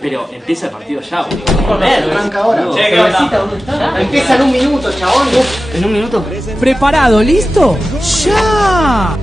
Pero empieza el partido ya, boludo. Arranca ahora. Che, ¿qué onda? ¿Dónde está? Empieza en un minuto, chabón. ¿En un minuto? ¿Preparado? ¿Listo? ¡Ya!